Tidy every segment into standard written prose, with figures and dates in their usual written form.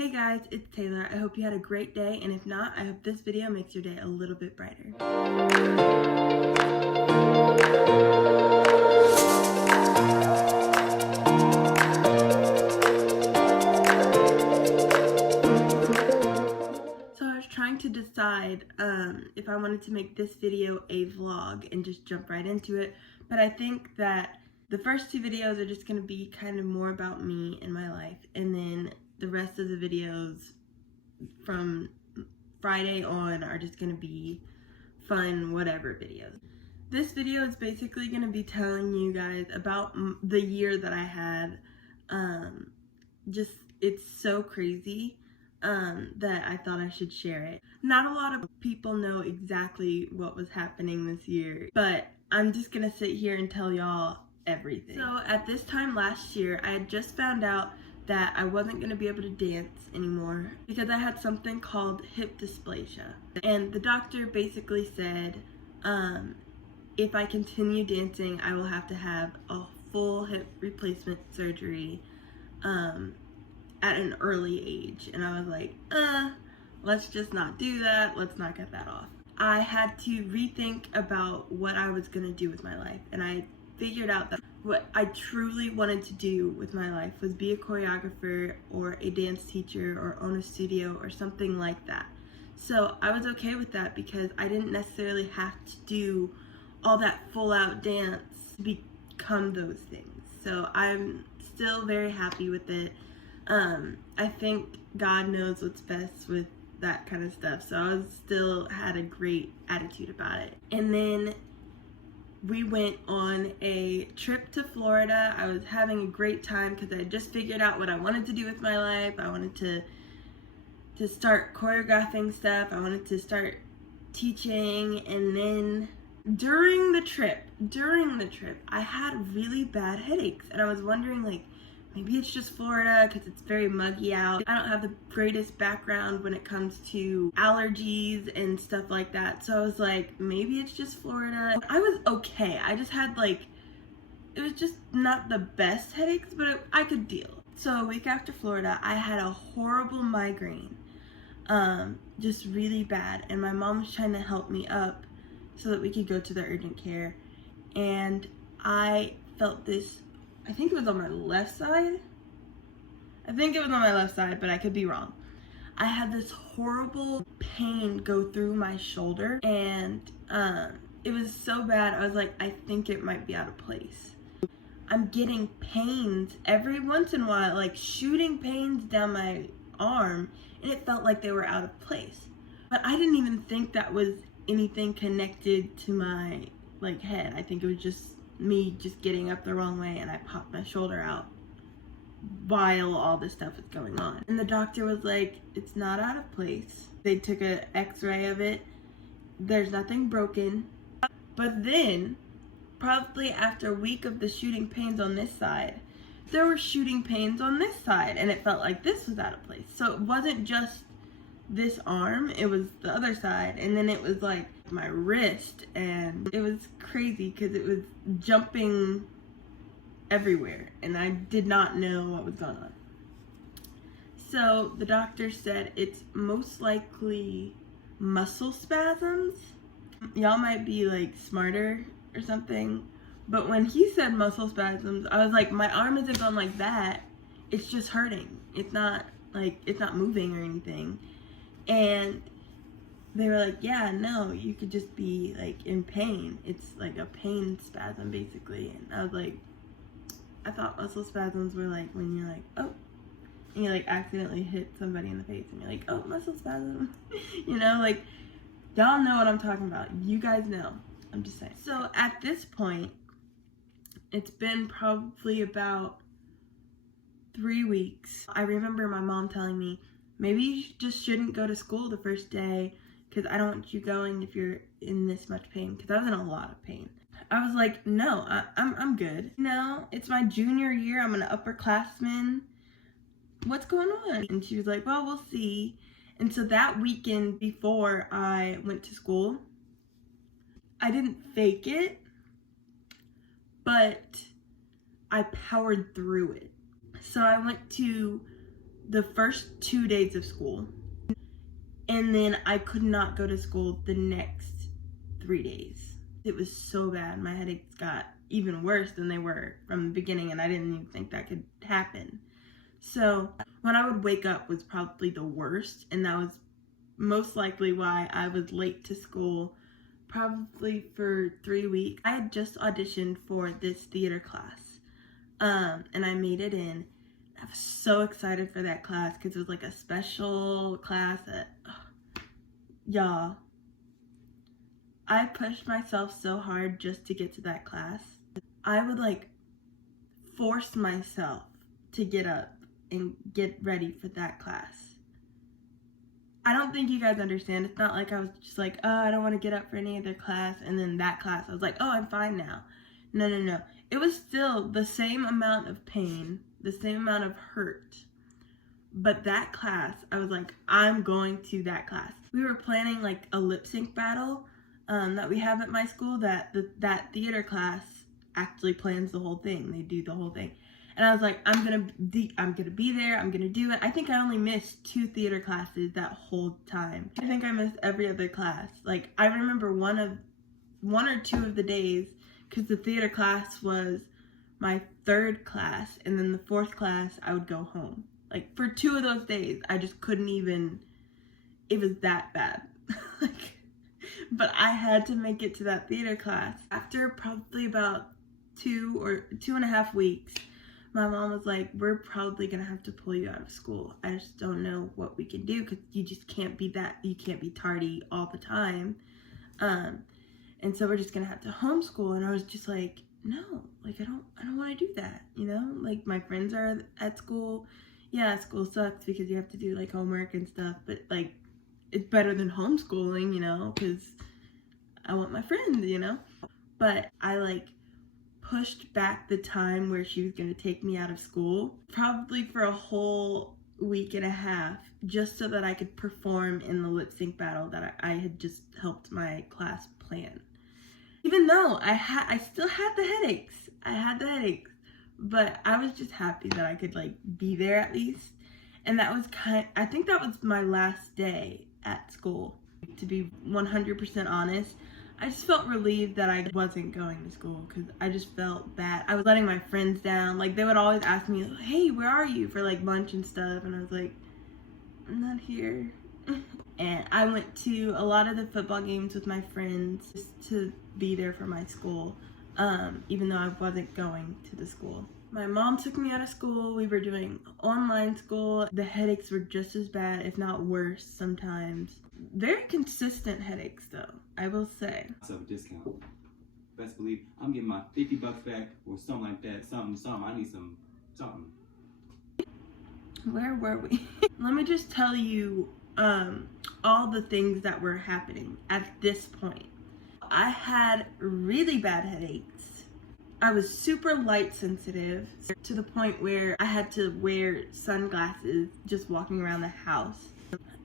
Hey guys, it's Taylor. I hope you had a great day, and if not, I hope this video makes your day a little bit brighter. So I was trying to decide if I wanted to make this video a vlog and just jump right into it, but I think that the first two videos are just going to be kind of more about me and my life, and then the rest of the videos from Friday on are just going to be fun whatever videos. This video is basically going to be telling you guys about the year that I had. It's so crazy that I thought I should share it. Not a lot of people know exactly what was happening this year, but I'm just going to sit here and tell y'all everything. So at this time last year, I had just found out that I wasn't going to be able to dance anymore because I had something called hip dysplasia. And the doctor basically said, if I continue dancing, I will have to have a full hip replacement surgery at an early age. And I was like, let's just not do that. Let's not get that off. I had to rethink about what I was going to do with my life. And I figured out that what I truly wanted to do with my life was be a choreographer or a dance teacher or own a studio or something like that. So I was okay with that because I didn't necessarily have to do all that full out dance to become those things. So I'm still very happy with it. I think God knows what's best with that kind of stuff. So I still had a great attitude about it. And then we went on a trip to Florida. I was having a great time because I had just figured out what I wanted to do with my life. I wanted to start choreographing stuff. I wanted to start teaching. And then during the trip, I had really bad headaches. And I was wondering, like, maybe it's just Florida because it's very muggy out. I don't have the greatest background when it comes to allergies and stuff like that. So I was like, maybe it's just Florida. I was okay. I just had it was just not the best headaches, but I could deal. So a week after Florida, I had a horrible migraine, just really bad. And my mom was trying to help me up so that we could go to the urgent care. And I felt this, I think it was on my left side. But I could be wrong. I had this horrible pain go through my shoulder, and it was so bad. I was like, I think it might be out of place. I'm getting pains every once in a while, like shooting pains down my arm, and it felt like they were out of place. But I didn't even think that was anything connected to my head. I think it was just me just getting up the wrong way, and I popped my shoulder out while all this stuff was going on. And the doctor was like, it's not out of place. They took an x-ray of it. There's nothing broken. But then, probably after a week of the shooting pains on this side, there were shooting pains on this side, and it felt like this was out of place. So it wasn't just this arm, it was the other side, and then it was like my wrist, and it was crazy because it was jumping everywhere, and I did not know what was going on. So the doctor said it's most likely muscle spasms. Y'all might be like smarter or something, but when he said muscle spasms, I was like, my arm isn't going like that, it's just hurting. It's not moving or anything. And they were like, yeah, no, you could just be like in pain. It's like a pain spasm basically. And I was like, I thought muscle spasms were like when you're like, oh, and you like accidentally hit somebody in the face and you're like, oh, muscle spasm. You know, like, y'all know what I'm talking about. You guys know. I'm just saying. So at this point, it's been probably about 3 weeks. I remember my mom telling me, maybe you just shouldn't go to school the first day because I don't want you going if you're in this much pain, because I was in a lot of pain. I was like, no, I'm good. No, it's my junior year. I'm an upperclassman. What's going on? And she was like, well, we'll see. And so that weekend before I went to school, I didn't fake it, but I powered through it. So I went to the first 2 days of school. And then I could not go to school the next 3 days. It was so bad. My headaches got even worse than they were from the beginning, and I didn't even think that could happen. So when I would wake up was probably the worst, and that was most likely why I was late to school probably for 3 weeks. I had just auditioned for this theater class, and I made it in. I was so excited for that class because it was like a special class that, y'all, I pushed myself so hard just to get to that class. I would like force myself to get up and get ready for that class. I don't think you guys understand. It's not like I was just like, oh, I don't want to get up for any other class, and then that class I was like, oh, I'm fine now. No. It was still the same amount of pain, the same amount of hurt. But that class, I was like, I'm going to that class. We were planning like a lip sync battle that we have at my school, that theater class actually plans the whole thing. They do the whole thing. And I was like, I'm gonna be there, I'm gonna do it. I think I only missed 2 theater classes that whole time. I think I missed every other class. Like, I remember one or two of the days, because the theater class was my 3rd class, and then the 4th class I would go home. Like, for 2 of those days, I just couldn't even, it was that bad. But I had to make it to that theater class. After probably about 2 or 2.5 weeks, my mom was like, we're probably gonna have to pull you out of school. I just don't know what we can do, because you just can't be you can't be tardy all the time. And so we're just gonna have to homeschool. And I was just like, no, like I don't want to do that, you know? Like, my friends are at school. Yeah, school sucks because you have to do like homework and stuff, but like, it's better than homeschooling, you know, because I want my friends, you know? But I like pushed back the time where she was going to take me out of school, probably for a whole week and a half, just so that I could perform in the lip sync battle that I had just helped my class plan. Even though I still had the headaches. I had the headaches, but I was just happy that I could like be there at least. And that was I think that was my last day at school. To be 100% honest, I just felt relieved that I wasn't going to school, because I just felt bad. I was letting my friends down. Like, they would always ask me, hey, where are you, for like lunch and stuff, and I was like, I'm not here. And I went to a lot of the football games with my friends just to be there for my school, even though I wasn't going to the school. My mom took me out of school. We were doing online school. The headaches were just as bad, if not worse sometimes. Very consistent headaches though, I will say. So discount. Best believe I'm getting my $50 back or something like that. Something. I need something. Where were we? Let me just tell you all the things that were happening at this point. I had really bad headaches. I was super light sensitive to the point where I had to wear sunglasses just walking around the house.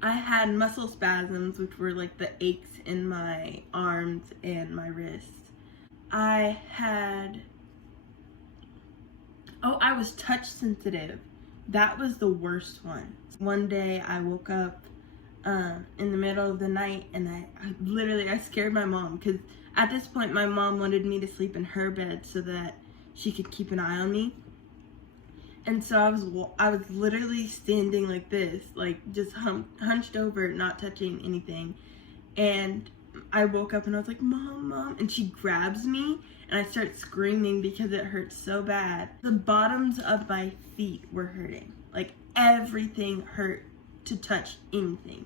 I had muscle spasms, which were like the aches in my arms and my wrists. I was touch sensitive. That was the worst one. One day I woke up in the middle of the night, and I scared my mom, because at this point my mom wanted me to sleep in her bed so that she could keep an eye on me. And so I was literally standing like this, like just hunched over, not touching anything. And I woke up and I was like, Mom, and she grabs me, and I start screaming because it hurt so bad. The bottoms of my feet were hurting. Like, everything hurt to touch anything.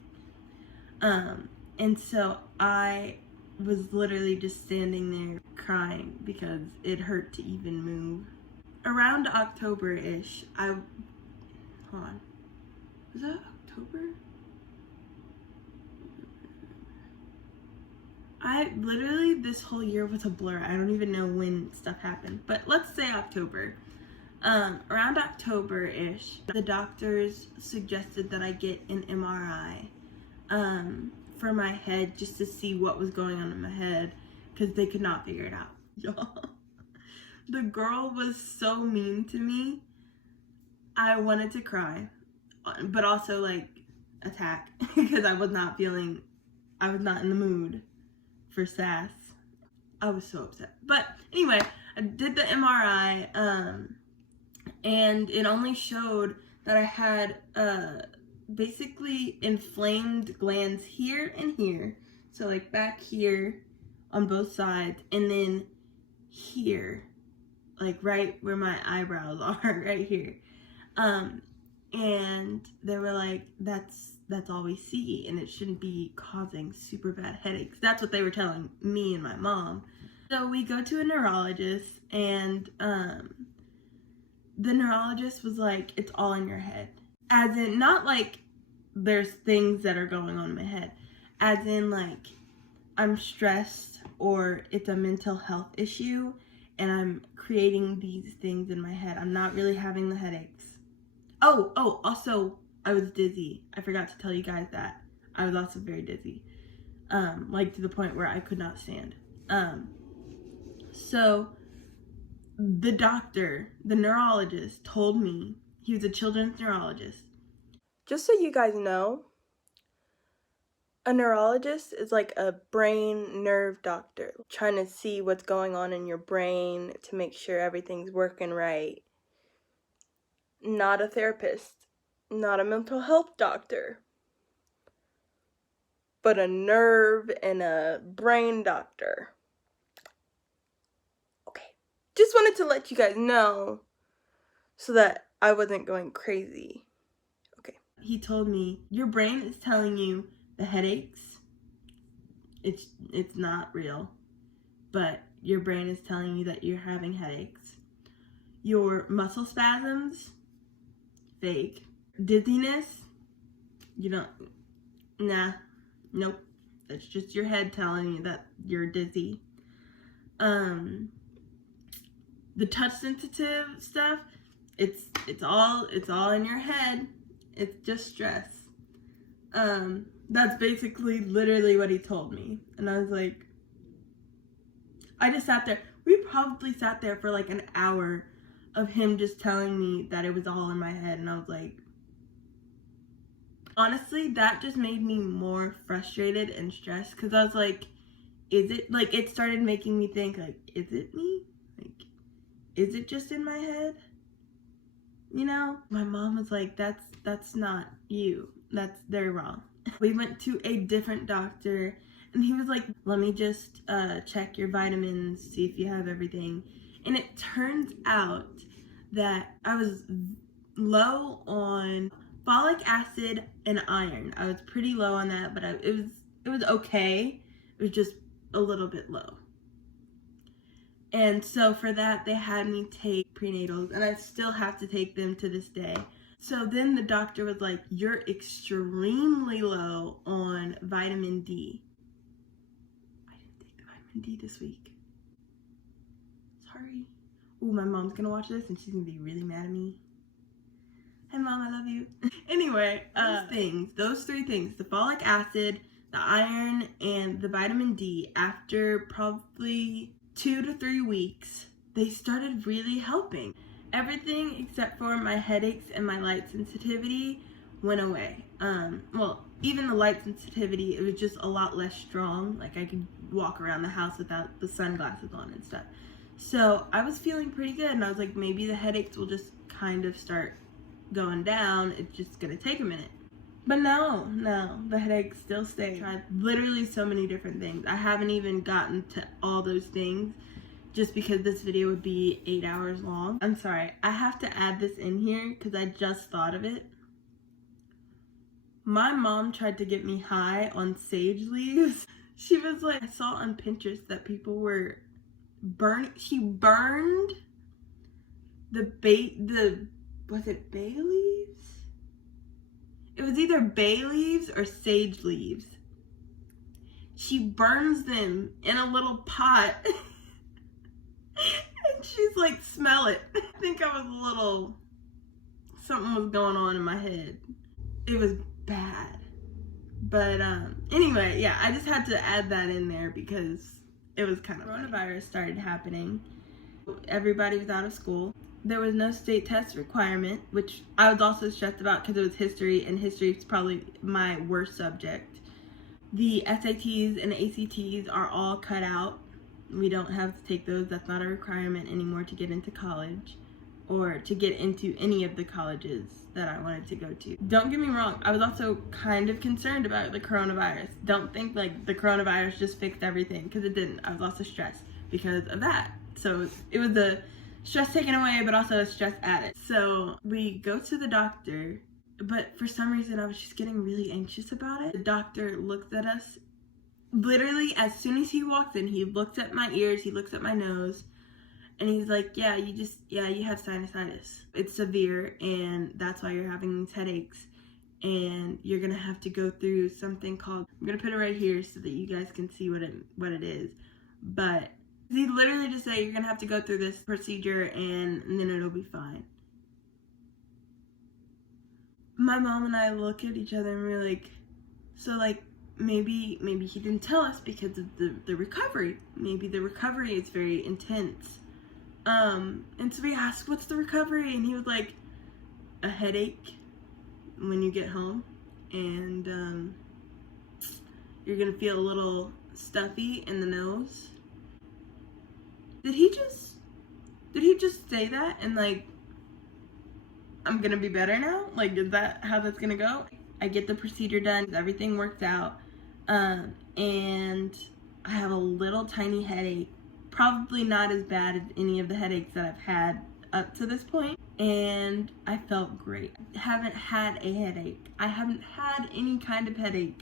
And so I was literally just standing there crying because it hurt to even move. Around October-ish, hold on, was that October? This whole year was a blur. I don't even know when stuff happened, but let's say October. Around October-ish, the doctors suggested that I get an MRI for my head, just to see what was going on in my head, because they could not figure it out. Y'all, the girl was so mean to me. I wanted to cry. but also like attack because I was not in the mood for sass. I was so upset. But anyway, I did the MRI, and it only showed that I had basically inflamed glands here and here. So like back here on both sides, and then here, like right where my eyebrows are, right here. And they were like, that's all we see, and it shouldn't be causing super bad headaches. That's what they were telling me and my mom. So we go to a neurologist, and the neurologist was like, it's all in your head. As in, not like there's things that are going on in my head. As in, like, I'm stressed, or it's a mental health issue, and I'm creating these things in my head. I'm not really having the headaches. Oh, also, I was dizzy. I forgot to tell you guys that. I was also very dizzy. Like to the point where I could not stand. So the doctor, the neurologist, told me, he was a children's neurologist. Just so you guys know, a neurologist is like a brain nerve doctor, trying to see what's going on in your brain to make sure everything's working right. Not a therapist, not a mental health doctor, but a nerve and a brain doctor. Okay, just wanted to let you guys know so that I wasn't going crazy. Okay. He told me, your brain is telling you the headaches, it's not real, but your brain is telling you that you're having headaches. Your muscle spasms, fake. Dizziness, nope, that's just your head telling you that you're dizzy. The touch sensitive stuff, it's all in your head. It's just stress. That's basically literally what he told me. And I was like, I just sat there. We probably sat there for like an hour of him just telling me that it was all in my head. And I was like, honestly, that just made me more frustrated and stressed, because I was like, is it, like, it started making me think, like, is it me? Like, is it just in my head? You know? My mom was like, that's not you. They're wrong. We went to a different doctor, and he was like, let me just check your vitamins, see if you have everything. And it turns out that I was low on folic acid and iron. I was pretty low on that, but it was okay. It was just a little bit low. And so for that, they had me take prenatals, and I still have to take them to this day. So then the doctor was like, you're extremely low on vitamin D. I didn't take the vitamin D this week. Sorry. Ooh, my mom's gonna watch this and she's gonna be really mad at me. Hi Mom, I love you. Anyway, those three things, the folic acid, the iron, and the vitamin D, after probably 2 to 3 weeks, they started really helping. Everything except for my headaches and my light sensitivity went away. Well, even the light sensitivity, it was just a lot less strong. Like, I could walk around the house without the sunglasses on and stuff. So I was feeling pretty good, and I was like, maybe the headaches will just kind of start going down. It's just gonna take a minute. But no, the headaches still stay. I tried literally so many different things. I haven't even gotten to all those things just because this video would be 8 hours long. I'm sorry, I have to add this in here because I just thought of it. My mom tried to get me high on sage leaves. She was like, I saw on Pinterest that people were she burned was it bay leaves? It was either bay leaves or sage leaves. She burns them in a little pot. And she's like, smell it. I think something was going on in my head. It was bad. But anyway, yeah, I just had to add that in there because it was kind of funny. Coronavirus started happening. Everybody was out of school. there was no state test requirement, which I was also stressed about because it was history, and history is probably my worst subject. The SATs and ACTs are all cut out. We don't have to take those. That's not a requirement anymore to get into college or to get into any of the colleges that I wanted to go to. Don't get me wrong, I was also kind of concerned about the coronavirus. Don't think like the coronavirus just fixed everything, because it didn't. I was also stressed because of that. So it was a stress taken away, but also a stress added. So we go to the doctor, but for some reason I was just getting really anxious about it. The doctor looked at us. Literally, as soon as he walked in, he looked at my ears, he looks at my nose, and he's like, you have sinusitis. It's severe, and that's why you're having these headaches. And you're gonna have to go through something called, I'm gonna put it right here so that you guys can see what it is. But he literally just said, you're gonna have to go through this procedure and then it'll be fine. My mom and I look at each other and we're like, so like, maybe he didn't tell us because of the recovery. Maybe the recovery is very intense. And so we asked, what's the recovery? And he was like, a headache when you get home, and you're gonna feel a little stuffy in the nose. Did he just say that and like, I'm gonna be better now? Like, is that how that's gonna go? I get the procedure done, everything works out, and I have a little tiny headache, probably not as bad as any of the headaches that I've had up to this point, and I felt great. I haven't had a headache. I haven't had any kind of headache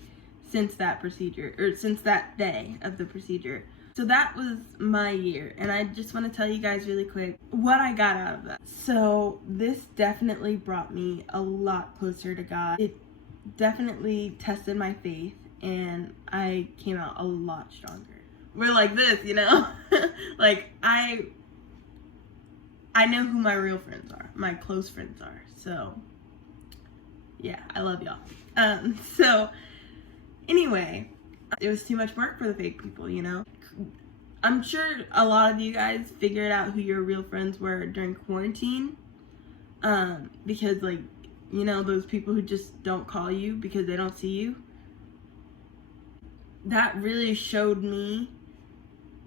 since that procedure, or since that day of the procedure. So that was my year, and I just want to tell you guys really quick what I got out of that. So this definitely brought me a lot closer to God. It definitely tested my faith, and I came out a lot stronger. We're like this, you know? Like, I know who my real friends are, my close friends are. So yeah, I love y'all. So anyway, it was too much work for the fake people, you know? I'm sure a lot of you guys figured out who your real friends were during quarantine, because like, you know, those people who just don't call you because they don't see you. That really showed me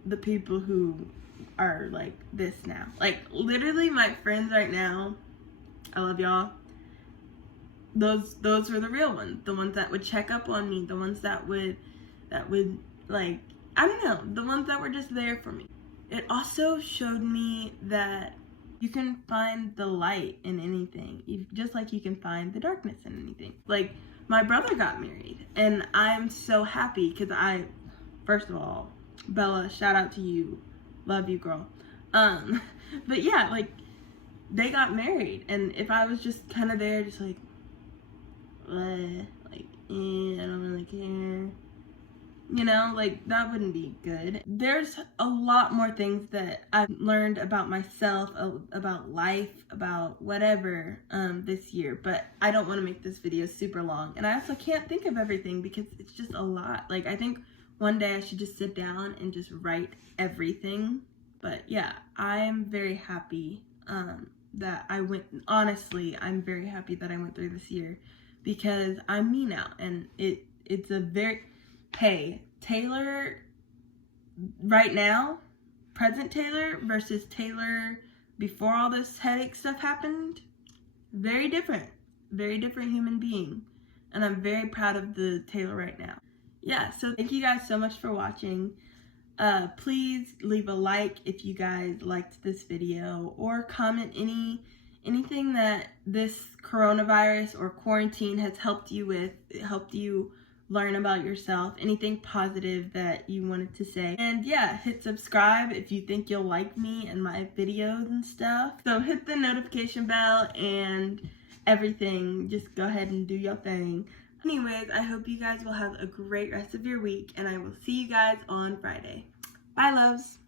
the people who are like this now. Like, literally my friends right now, I love y'all. Those were the real ones. The ones that would check up on me, the ones that would like, I don't know, the ones that were just there for me. It also showed me that you can find the light in anything, just like you can find the darkness in anything. Like, my brother got married, and I'm so happy because first of all, Bella, shout out to you. Love you, girl. But yeah, like, they got married, and if I was just kind of there, just like, I don't really care. You know, like, that wouldn't be good. There's a lot more things that I've learned about myself, about life, about whatever, this year. But I don't want to make this video super long. And I also can't think of everything because it's just a lot. Like, I think one day I should just sit down and just write everything. But yeah, I'm very happy that I went, honestly, I'm very happy that I went through this year because I'm me now. And it's a very... Hey, Taylor right now, present Taylor versus Taylor before all this headache stuff happened, very different human being. And I'm very proud of the Taylor right now. Yeah, so thank you guys so much for watching. Please leave a like if you guys liked this video, or comment anything that this coronavirus or quarantine has helped you with. It helped you learn about yourself, anything positive that you wanted to say. And yeah, hit subscribe if you think you'll like me and my videos and stuff. So hit the notification bell and everything. Just go ahead and do your thing. Anyways, I hope you guys will have a great rest of your week, and I will see you guys on Friday. Bye, loves.